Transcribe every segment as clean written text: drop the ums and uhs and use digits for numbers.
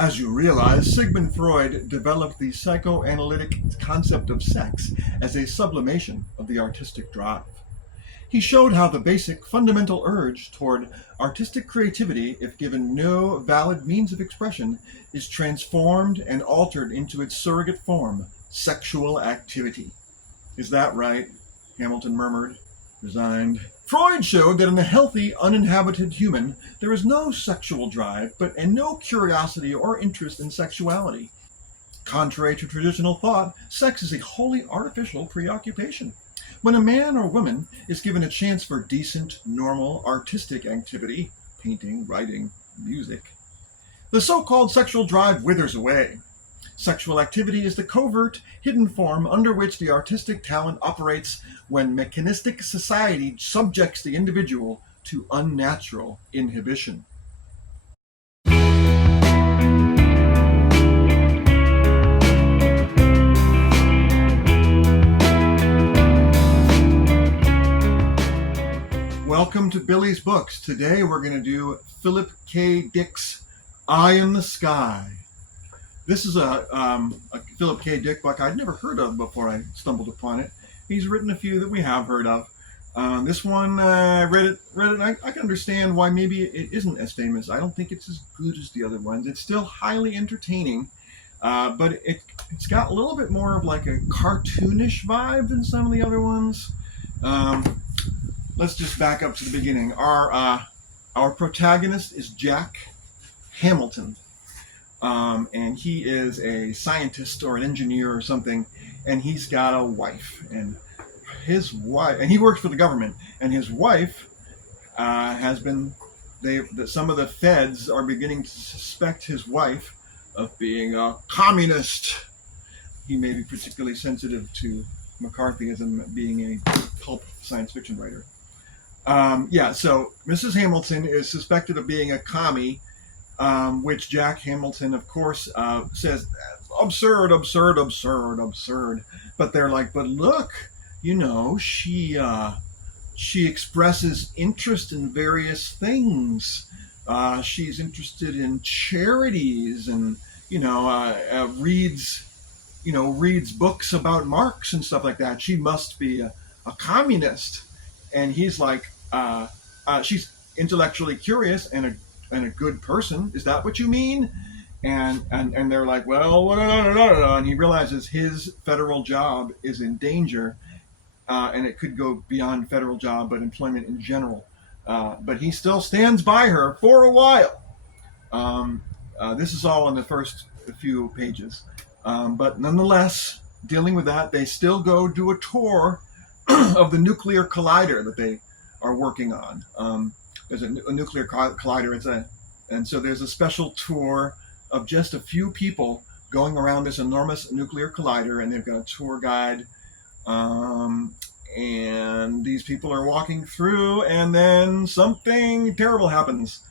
As you realize, Sigmund Freud developed the psychoanalytic concept of sex as a sublimation of the artistic drive. He showed how the basic, fundamental urge toward artistic creativity, if given no valid means of expression, is transformed and altered into its surrogate form, sexual activity. Is that right? Hamilton murmured, resigned. Freud showed that in the healthy, uninhabited human, there is no sexual drive, and no curiosity or interest in sexuality. Contrary to traditional thought, sex is a wholly artificial preoccupation. When a man or woman is given a chance for decent, normal, artistic activity, painting, writing, music, the so-called sexual drive withers away. Sexual activity is the covert, hidden form under which the artistic talent operates when mechanistic society subjects the individual to unnatural inhibition. Welcome to Billy's Books. Today we're going to do Philip K. Dick's Eye in the Sky. This is a Philip K. Dick book I'd never heard of before I stumbled upon it. He's written a few that we have heard of. This one, I read it. I can understand why maybe it isn't as famous. I don't think it's as good as the other ones. It's still highly entertaining, but it's got a little bit more of like a cartoonish vibe than some of the other ones. Let's just back up to the beginning. Our protagonist is Jack Hamilton. And he is a scientist or an engineer or something, and he's got a wife, and he works for the government, and his wife some of the feds are beginning to suspect his wife of being a communist. He may be particularly sensitive to McCarthyism, being a pulp science fiction writer. So Mrs. Hamilton is suspected of being a commie, which Jack Hamilton, of course, says, absurd. But they're like, but look, she expresses interest in various things. She's interested in charities and, reads books about Marx and stuff like that. She must be a communist. And he's like, she's intellectually curious and a good person. Is that what you mean? And they're like, well, no. And he realizes his federal job is in danger, and it could go beyond federal job, but employment in general. But he still stands by her for a while. This is all in the first few pages. But nonetheless, dealing with that, they still go do a tour of the nuclear collider that they are working on. There's a nuclear collider. And so there's a special tour of just a few people going around this enormous nuclear collider, and they've got a tour guide. And these people are walking through, and then something terrible happens.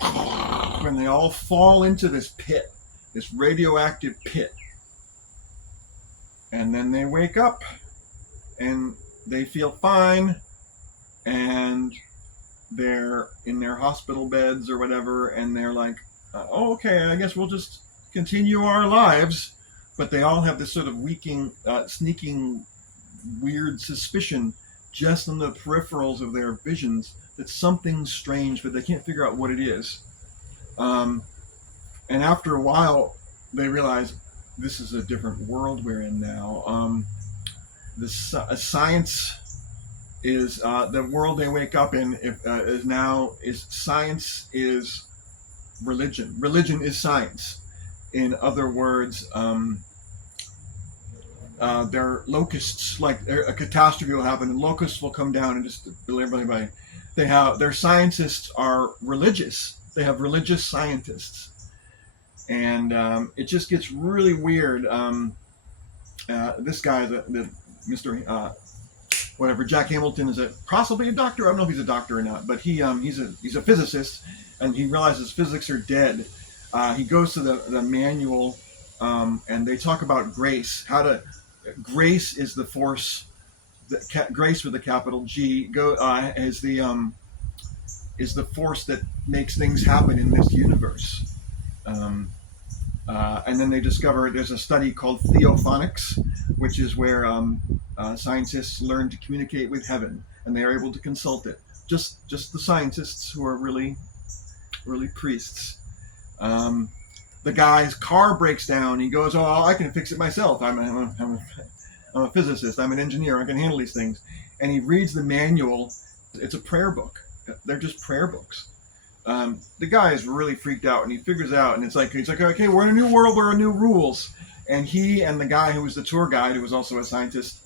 And they all fall into this pit, this radioactive pit. And then they wake up, and they feel fine, and they're in their hospital beds or whatever, and they're like, okay, I guess we'll just continue our lives. But they all have this sort of sneaking, weird suspicion just in the peripherals of their visions that something's strange, but they can't figure out what it is. And after a while, they realize this is a different world we're in now. Science is the world they wake up in. Science is religion. Religion is science. In other words, they're locusts. Like a catastrophe will happen, and locusts will come down and just kill everybody. Their scientists are religious. They have religious scientists, and it just gets really weird. This guy, the Mr. Whatever, Jack Hamilton is possibly a doctor. I don't know if he's a doctor or not, but he's a physicist, and he realizes physics are dead. He goes to the manual, and they talk about grace. Grace is the force. Grace with a capital G is the force that makes things happen in this universe. And then they discover there's a study called theophonics, which is where scientists learn to communicate with heaven, and they are able to consult it. Just the scientists who are really priests. The guy's car breaks down. He goes, "Oh, I can fix it myself. I'm a physicist. I'm an engineer. I can handle these things." And he reads the manual. It's a prayer book. They're just prayer books. The guy is really freaked out, and he figures out, and he's like, okay, we're in a new world, we're in new rules. And he and the guy who was the tour guide, who was also a scientist,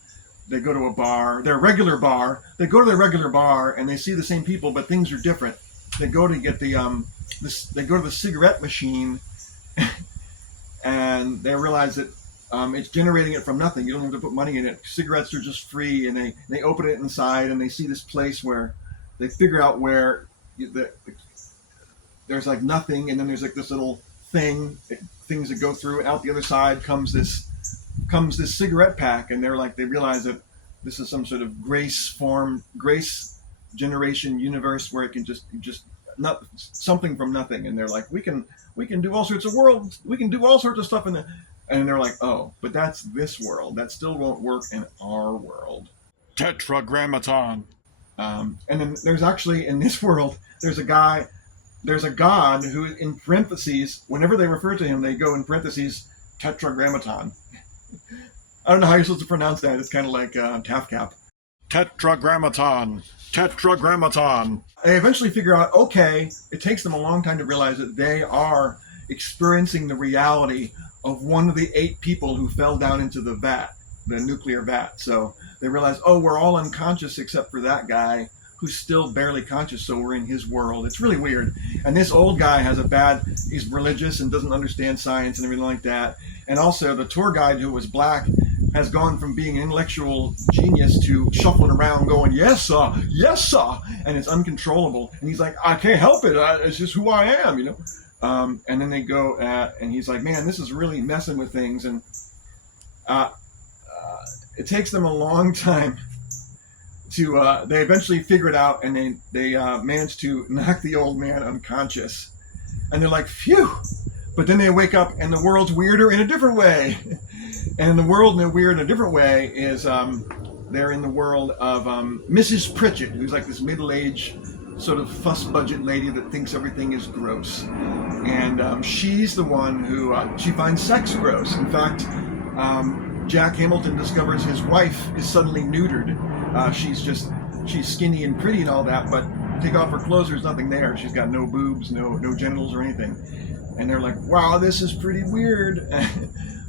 they go to a bar, their regular bar. They go to their regular bar, and they see the same people, but things are different. They go to get they go to the cigarette machine, and they realize that it's generating it from nothing. You don't have to put money in it. Cigarettes are just free, and they open it inside, and they see this place where they figure out where there's like nothing, and then there's like this little things that go through, and out the other side comes this cigarette pack, and they realize that this is some sort of grace generation universe where it can just not something from nothing, and they're like, we can do all sorts of worlds, we can do all sorts of stuff and they're like, oh, but that's this world, that still won't work in our world. Tetragrammaton. And then there's actually, in this world, there's a god who, in parentheses, whenever they refer to him, they go in parentheses, Tetragrammaton. I don't know how you're supposed to pronounce that. It's kind of like TAFCAP. Tetragrammaton. Tetragrammaton. They eventually figure out, okay, it takes them a long time to realize that they are experiencing the reality of one of the 8 people who fell down into the vat, the nuclear vat. So they realize, oh, we're all unconscious except for that guy who's still barely conscious, so we're in his world. It's really weird. And this old guy he's religious and doesn't understand science and everything like that. And also the tour guide, who was black, has gone from being an intellectual genius to shuffling around going, yes, sir, and it's uncontrollable. And he's like, I can't help it. It's just who I am, you know. And then they go and he's like, man, this is really messing with things. And it takes them a long time to, they eventually figure it out, and they manage to knock the old man unconscious. And they're like, phew. But then they wake up, and the world's weirder in a different way. And the world in a different way is they're in the world of Mrs. Pritchett, who's like this middle-aged sort of fuss budget lady that thinks everything is gross. And she's the one who she finds sex gross. In fact, Jack Hamilton discovers his wife is suddenly neutered. She's skinny and pretty and all that, but take off her clothes, there's nothing there. She's got no boobs, no genitals or anything. And they're like, wow, this is pretty weird.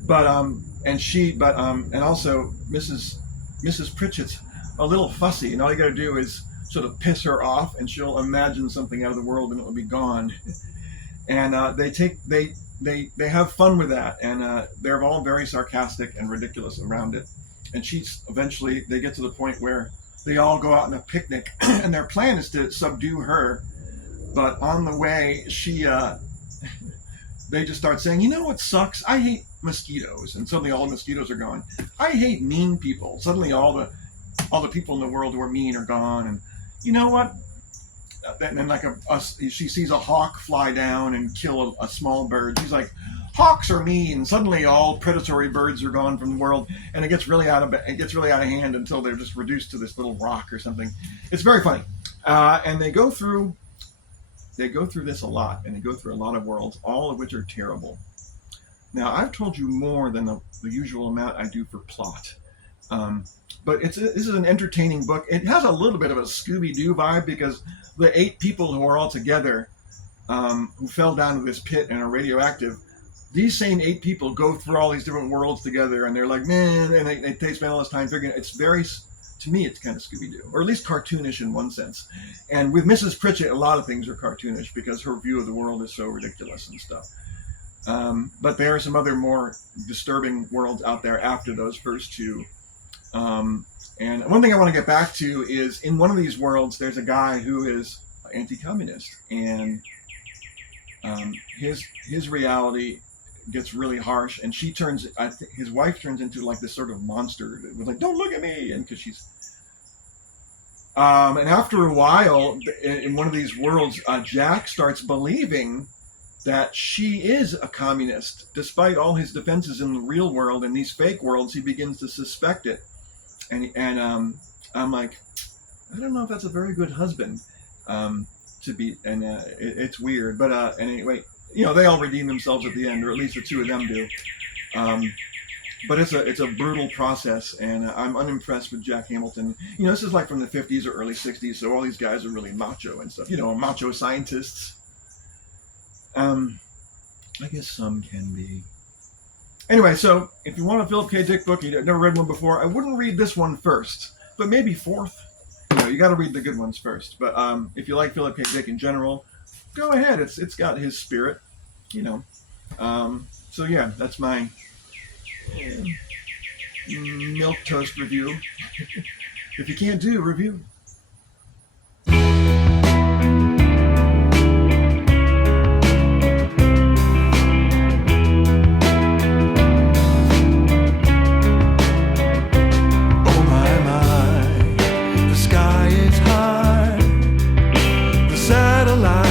But also Mrs. Pritchett's a little fussy, and all you got to do is sort of piss her off, and she'll imagine something out of the world, and it will be gone. And they have fun with that, and they're all very sarcastic and ridiculous around it. And they get to the point where they all go out on a picnic, and their plan is to subdue her. But on the way, they just start saying, you know what sucks? I hate mosquitoes. And suddenly all the mosquitoes are gone. I hate mean people. Suddenly all the people in the world who are mean are gone. And you know what? And then she sees a hawk fly down and kill a small bird. She's like, hawks are mean. Suddenly all predatory birds are gone from the world, and it gets really out of hand until they're just reduced to this little rock or something. It's very funny. And they go through this a lot, and they go through a lot of worlds, all of which are terrible. Now, I've told you more than the usual amount I do for plot. But this is an entertaining book. It has a little bit of a Scooby-Doo vibe, because the 8 people who are all together, who fell down to this pit and are radioactive, these same 8 people go through all these different worlds together, and they're like, man, and they spend all this time figuring it. To me, it's kind of Scooby-Doo, or at least cartoonish in one sense. And with Mrs. Pritchett, a lot of things are cartoonish because her view of the world is so ridiculous and stuff. But there are some other more disturbing worlds out there after those first 2. And one thing I want to get back to is, in one of these worlds, there's a guy who is anti-communist, and his reality gets really harsh, and his wife turns into like this sort of monster that was like, don't look at me, and because she's and after a while in one of these worlds, Jack starts believing that she is a communist. Despite all his defenses in the real world, in these fake worlds, he begins to suspect it. And I'm like, I don't know if that's a very good husband to be. And it's weird. But anyway, they all redeem themselves at the end, or at least the two of them do. But it's a brutal process, and I'm unimpressed with Jack Hamilton. This is like from the 50s or early 60s, so all these guys are really macho and stuff. Macho scientists. I guess some can be. Anyway, so if you want a Philip K. Dick book, you've never read one before, I wouldn't read this one first, but maybe fourth. You got to read the good ones first. But if you like Philip K. Dick in general, go ahead. It's got his spirit, So yeah, that's my milk toast review. If you can't do, review. Satellite